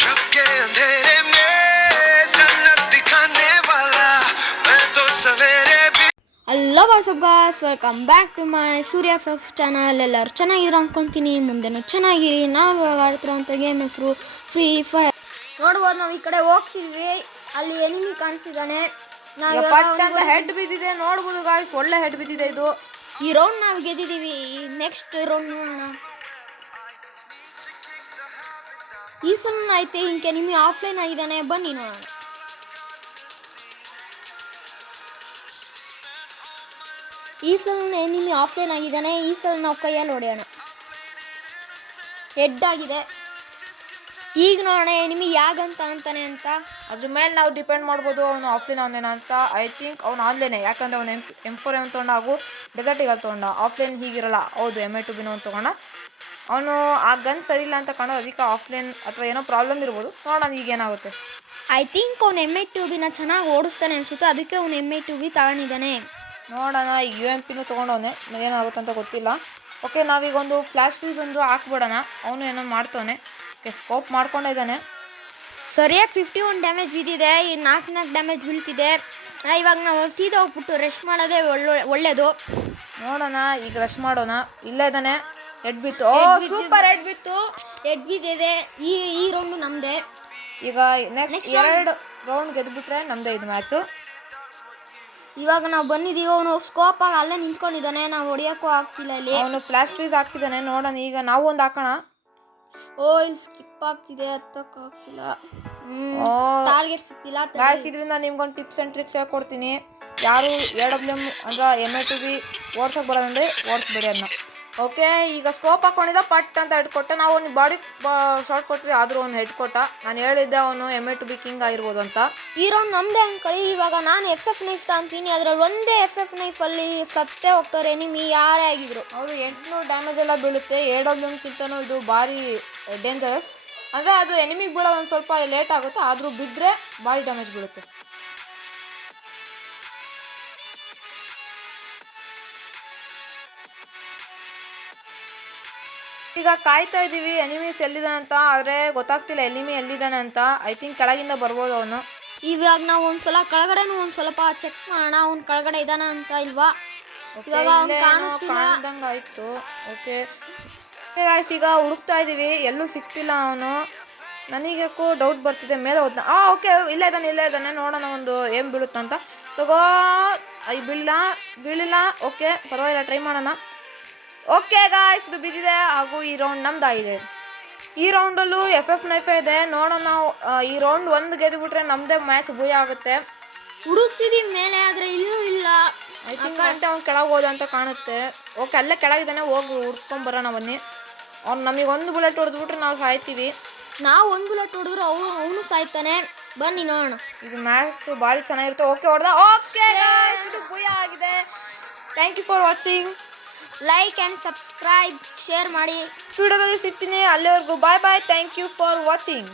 शक के अंधेरे में जन्नत दिखाने वाला मैं तो सवेरे भी hello what's up guys, welcome back to my Surya ಫೆಫ್ ಚಾನಲ್. ಎಲ್ಲರೂ ಚೆನ್ನಾಗಿರೋ ಅನ್ಕೊತೀನಿ, ಮುಂದೆನೂ ಚೆನ್ನಾಗಿರಿ. ನಾವು ಇವಾಗ ಆಡ್ತಿರೋಂಥ ಗೇಮ್ ಹೆಸರು ಫ್ರೀ ಫೈರ್. ನೋಡ್ಬೋದು, ನಾವು ಈ ಕಡೆ ಹೋಗ್ತಿದ್ವಿ, ಅಲ್ಲಿ ಎನಿಮಿ ಕಾಣಿಸ್ತಿದ್ದಾನೆ. ನಾವು ಹೆಡ್ ಬಿದ್ದಿದೆ ನೋಡ್ಬೋದು ಗಾಯ್ಸ್, ಒಳ್ಳೆ ಹೆಡ್ ಬಿದ್ದಿದೆ. ಇದು ಈ ರೌಂಡ್ ನಾವು ಗೆದ್ದಿದ್ದೀವಿ. ನೆಕ್ಸ್ಟ್ ರೌಂಡ್ ನೋಡೋಣ. ಈ ಸಲ ಐತೆ ಹಿಂಗೆ ಎನಿಮಿ ಆಫ್ಲೈನ್ ಆಗಿದ್ದಾನೆ, ಬನ್ನಿ ನೋಡೋಣ. ಈ ಸಲ ಎನಿಮಿ ಆಫ್ಲೈನ್ ಆಗಿದ್ದಾನೆ. ಈ ಸಲ ನಾವು ಕೈಯಲ್ಲಿ ಹೊಡೆಯೋಣ. ಹೆಡ್ ಆಗಿದೆ. ಈಗ ನೋಡೋಣ ಎನಿಮಿ ಯಾಗಂತ ಅಂತಾನೆ ಅಂತ. ಅದ್ರ ಮೇಲೆ ನಾವು ಡಿಪೆಂಡ್ ಮಾಡ್ಬೋದು ಅವನು ಆಫ್ಲೈನ್ ಅವನೇನ ಅಂತ. ಐ ಥಿಂಕ್ ಅವ್ನು ಆನ್ಲೈನೆ, ಯಾಕಂದರೆ ಅವನು M4 ತೊಗೊಂಡ ಹಾಗೂ ಡೆಸರ್ಟಿಗೆ ತೊಗೊಂಡ. ಆಫ್ಲೈನ್ ಹೀಗಿರಲ್ಲ. ಹೌದು, MI2 ಒಂದು ತೊಗೊಂಡ. ಅವನು ಆ ಗನ್ ಸರಿ ಇಲ್ಲ ಅಂತ ಕಾಣೋದು, ಅದಕ್ಕೆ ಆಫ್ಲೈನ್ ಅಥವಾ ಏನೋ ಪ್ರಾಬ್ಲಮ್ ಇರ್ಬೋದು. ನೋಡೋಣ ಈಗೇನಾಗುತ್ತೆ. ಐ ಥಿಂಕ್ ಅವ್ನು MI2 ಚೆನ್ನಾಗಿ ಓಡಿಸ್ತಾನೆ ಅನಿಸುತ್ತೆ, ಅದಕ್ಕೆ ಅವ್ನು MI2 ತಗೊಂಡಿದ್ದಾನೆ. ನೋಡೋಣ. ಈಗ UMP ತೊಗೊಂಡವನೆ, ಏನಾಗುತ್ತೆ ಅಂತ ಗೊತ್ತಿಲ್ಲ. ಓಕೆ, ನಾವೀಗ ಒಂದು ಫ್ಲ್ಯಾಶ್ ಫ್ಯೂಸ್ ಒಂದು ಹಾಕ್ಬಿಡೋಣ. ಅವನು ಏನೋ ಮಾಡ್ತವನೆ. Okay, scope ಮಾಡ್ಕೊಂಡಿದ್ದಾನೆ. ಸರಿಯಾಗಿ 51 ಡ್ಯಾಮೇಜ್ ಬಿದ್ದಿದೆ. ಈ 4 ಡ್ಯಾಮೇಜ್ ಬೀಳ್ತಿದೆ. ಇವಾಗ ನಾವು ಸೀದಾ ಹೋಗ್ಬಿಟ್ಟು ರೆಸ್ಟ್ ಮಾಡೋದೇ ಒಳ್ಳೆಯದು. ನೋಡೋಣ, ಈಗ ರಶ್ ಮಾಡೋಣ. ಇಲ್ಲೇ ಇದ್ದಾನೆ. ಹೆಡ್ ಬಿತ್ತು. ಸೂಪರ್ ಹೆಡ್ ಬಿತ್ತು. ಹೆಡ್ ಬಿದ್ದಿದೆ. ಈ ರೌಂಡು ನಮ್ಮದೇ. ಈಗ ನೆಕ್ಸ್ಟ್ 2 ರೌಂಡ್ ಗೆದ್ದುಬಿಟ್ರೆ ನಮ್ಮದೇ ಇದು ಮ್ಯಾಚು. ಇವಾಗ ನಾವು ಬಂದಿದ್ದೀವಿ. ಅವನು ಸ್ಕೋಪಾಗಿ ಅಲ್ಲೇ ನಿಂತ್ಕೊಂಡಿದ್ದಾನೆ, ನಾವು ಹೊಡಿಯೋಕ್ಕೂ ಆಗ್ತಿಲ್ಲ. ಇಲ್ಲಿ ಅವನು ಫ್ಲ್ಯಾಶ್ ಫ್ರೀಸ್ ಹಾಕ್ತಿದ್ದಾನೆ. ನೋಡೋಣ, ಈಗ ನಾವು ಒಂದು ಹಾಕೋಣ. ಇಲ್ಲಿ ಸ್ಕಿಪ್ ಆಗ್ತಿದೆ, ಹತ್ತಕ್ಕಾಗ್ತಿಲ್ಲ. ಟಾರ್ಗೆಟ್ ಸಿಗ್ತಿಲ್ಲ. ಗಾಯ್ಸ್, ಇದರಿಂದ ನಿಮ್ಗೊಂದು ಟಿಪ್ಸ್ ಆ್ಯಂಡ್ ಟ್ರಿಕ್ಸ್ ಹೇಳ್ಕೊಡ್ತೀನಿ. ಯಾರು AWM ಅಂದ್ರೆ MI2 ಓಡ್ಸೋಕೆ ಬರೋದಂದರೆ ಓಡಿಸ್ಬೇಡಿ ಅದನ್ನ. ಓಕೆ, ಈಗ ಸ್ಕೋಪ್ ಹಾಕ್ಕೊಂಡಿದ್ದ, ಪಟ್ ಅಂತ ಹೆಡ್ ಕೊಟ್ಟ. ನಾವು ಅವ್ನಿಗೆ ಬಾಡಿ ಶಾರ್ಟ್ ಕೊಟ್ವಿ, ಆದರೂ ಅವ್ನು ಹೆಡ್ ಕೊಟ್ಟ. ನಾನು ಹೇಳಿದ್ದೆ ಅವನು MI2 ಕಿಂಗ್ ಆಗಿರ್ಬೋದು ಅಂತ. ಈ ರೌಂಡ್ ನಮ್ಮದೇ ಅನ್ಕೊಳ್ಳಿ. ಇವಾಗ ನಾನು FF ನೈಫ್ ಅಂತೀನಿ, ಅದರಲ್ಲಿ ಒಂದೇ FF ನೈಫಲ್ಲಿ ಸತ್ತೇ ಹೋಗ್ತಾರೆ ಎನಿಮಿ, ಯಾರೇ ಆಗಿದ್ರು. ಹೌದು, 800 ಡ್ಯಾಮೇಜ್ ಎಲ್ಲ ಬೀಳುತ್ತೆ. AWMಗಿಂತನೂ ಇದು ಭಾರಿ ಡೇಂಜರಸ್. ಅಂದರೆ ಅದು ಎನಿಮಿಗೆ ಬೀಳೋದು ಒಂದು ಸ್ವಲ್ಪ ಲೇಟ್ ಆಗುತ್ತೆ, ಆದರೂ ಬಿದ್ದರೆ ಭಾರಿ ಡ್ಯಾಮೇಜ್ ಬೀಳುತ್ತೆ. ಈಗ ಕಾಯ್ತಾ ಇದ್ದೀವಿ ಎನಿಮೀಸ್ ಎಲ್ಲಿದ್ದಾನೆ ಅಂತ, ಆದರೆ ಗೊತ್ತಾಗ್ತಿಲ್ಲ ಎನಿಮಿ ಎಲ್ಲಿದ್ದಾನೆ ಅಂತ. ಐ ಥಿಂಕ್ ಕೆಳಗಿಂದ ಬರ್ಬೋದು ಅವನು. ಇವಾಗ ನಾವು ಒಂದ್ಸಲ ಕೆಳಗಡೆನೂ ಒಂದು ಸ್ವಲ್ಪ ಚೆಕ್ ಮಾಡೋಣ, ಅವ್ನು ಕೆಳಗಡೆ ಇದ್ದಾನ ಅಂತ ಇಲ್ವಾ. ಇವಾಗ ಕಾಣ್ದಂಗೆ ಆಯಿತು. ಓಕೆ ಗಾಯ್ಸ್, ಈಗ ಹುಡುಕ್ತಾ ಇದ್ದೀವಿ, ಎಲ್ಲೂ ಸಿಗ್ತಿಲ್ಲ ಅವನು. ನನಗಕ್ಕೂ ಡೌಟ್ ಬರ್ತಿದೆ, ಮೇಲೆ ಹೋದ್ನ. ಓಕೆ, ಇಲ್ಲೇ ಇದ್ದಾನೆ. ನೋಡೋಣ ಒಂದು ಏನು ಬೀಳುತ್ತಂತ. ತಗೋ, ಬೀಳಿಲ್ಲ. ಓಕೆ, ಪರವಾಗಿಲ್ಲ, ಟ್ರೈ ಮಾಡೋಣ. ಓಕೆ ಗಾಯ್ಸ್, ಇದು ಬಿದ್ದಿದೆ ಹಾಗೂ ಈ ರೌಂಡ್ ನಮ್ದಾಗಿದೆ. ಈ ರೌಂಡಲ್ಲೂ FF ನೈಫೇ ಇದೆ. ನೋಡೋಣ, ಈ ರೌಂಡ್ 1 ಗೆದ್ದುಬಿಟ್ರೆ ನಮ್ಮದೇ ಮ್ಯಾಚ್ ಭೂಯ ಆಗುತ್ತೆ. ಹುಡುಕ್ತಿದ್ದೀವಿ ಮೇಲೆ, ಆದರೆ ಇಲ್ಲೂ ಇಲ್ಲ. ಐ ಥಿಂಕ್ ಅಂತ ಅವ್ನು ಕೆಳಗೆ ಹೋದ ಅಂತ ಕಾಣುತ್ತೆ. ಓಕೆ, ಅಲ್ಲೇ ಕೆಳಗಿದ್ದಾನೆ, ಹೋಗಿ ಹುಡ್ಕೊಂಬರೋಣ ಬನ್ನಿ. ಅವ್ನು ನಮಗೆ 1 ಬುಲೆಟ್ ಹೊಡೆದ್ಬಿಟ್ರೆ ನಾವು ಸಾಯ್ತೀವಿ. ನಾವು 1 ಬುಲೆಟ್ ಹೊಡೆದ್ರೆ ಅವನು ಸಾಯ್ತಾನೆ. ಬನ್ನಿ ನೋಡೋಣ. ಇದು ಮ್ಯಾಚ್ ಭಾರಿ ಚೆನ್ನಾಗಿರುತ್ತೆ. ಓಕೆ, ಹೊಡೆದ. ಓಕೆ, ಇದು ಭೂಯ ಆಗಿದೆ. Thank you for watching. Like and subscribe, share ಮಾಡಿ. ವಿಡಿಯೋದಲ್ಲಿ ಸಿಗ್ತೀನಿ. ಅಲ್ಲಿವರೆಗೂ bye bye. Thank you for watching.